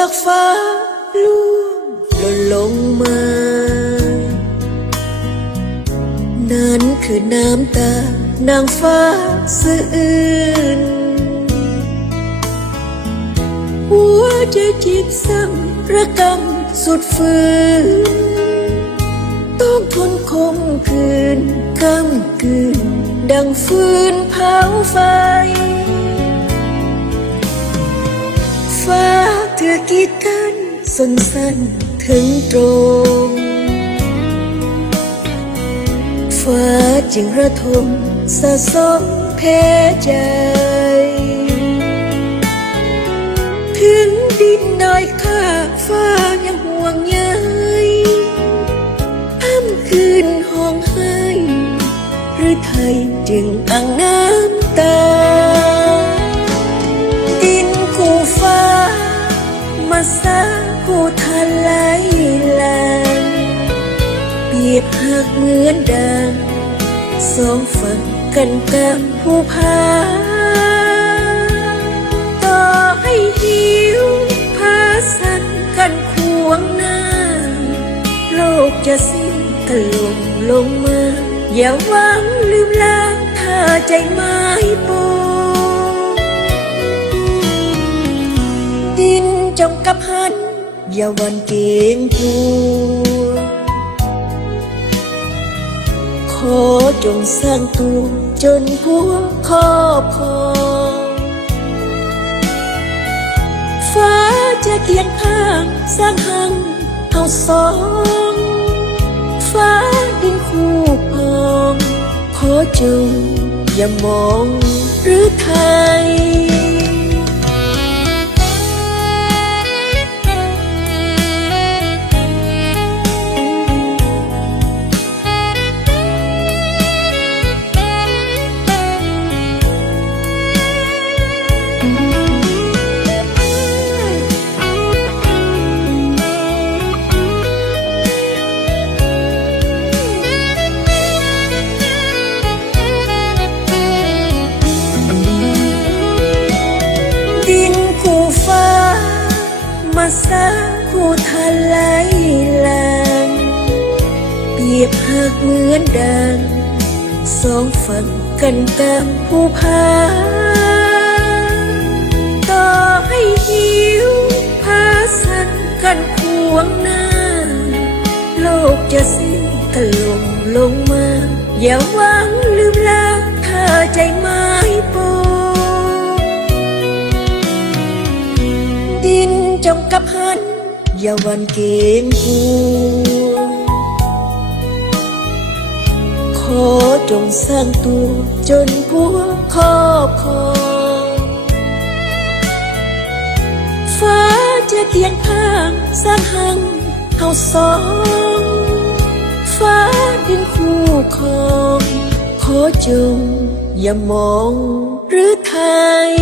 จากฟ้าล่วงหล่นลงมานั้นคือน้ำตานางฟ้าสะอื้นหัวใจจิตสั่งระกำสุดฝืนต้องทนคมคืนก้ำกืนดังฟืนเผาไฟฟ้าเธอกีดกันสั้นถึงตรงฟ้าจึงระทมสะสมแพ้ใจถึงดินด้อยค่าฟ้ายังห่วงใยค่ำคืนห้องไห้หรือไทยจึงอ่างน้ำตาดินคู่ฟ้ามาสาคู่ทะไหลลางเปรียบหากเหมือนดังสองฝั่งกันกับผู้พาต่อให้หิวพาสันกันควงหน้าโลกจะสิ้นถล่มลงมาอย่าหวังลืมลาถ้าใจไม่ปองดินจงกับหันอย่าหวันเกรงกลัวขอจงสร้างตัวจนผัวครอบครองฟ้าจะเคียงข้างสร้างหังเอาสองฟ้าดินคู่พองขอจงอย่ามองหรือไทยมาสาคู่ทะไหลลางเปรียบหากเหมือนดังสองฝั่งกันตามผู้พาต่อให้หิวพาสันกันควงหน้าโลกจะสิ้นถล่มลงมาอย่าหวังลืมลาถ้าใจไม่ปองดินจงกับหันอย่าหวั่นเกรงกลัวขอจงสร้างตัวจนผัวครอบครองฟ้าจะเคียงข้างสร้างหังเอาสองฟ้าดินคู่ครองขอจงอย่ามองหรือไทย